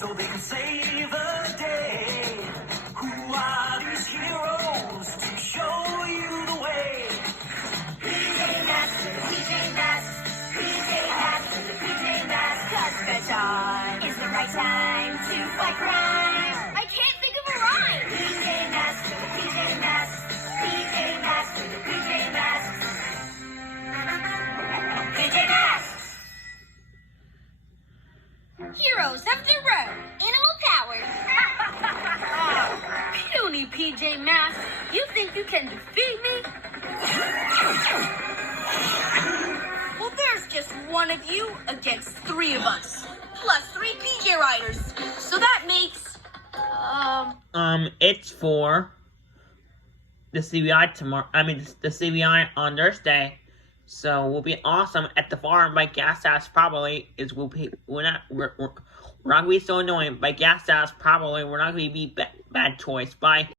so they can save the day. Who are these heroes to show you the way? PJ Masks with the PJ Masks. PJ Masks with the PJ Masks. 'Cause bedtime is the right time to fight crime. I can't think of a rhyme. PJ Masks with the PJ Masks. PJ Masks with the PJ Masks. PJ Masks! Heroes of the road. Animal powers. Puny PJ Masks. You think you can defeat me? Well, there's just one of you against three of us. Plus 3 PJ Riders. So that makes... It's for the CVI tomorrow. The CVI on Thursday. So we'll be awesome at the farm by Gas House. Probably is we're not gonna be so annoying by Gas House. Probably we're not gonna be bad choice. Bye.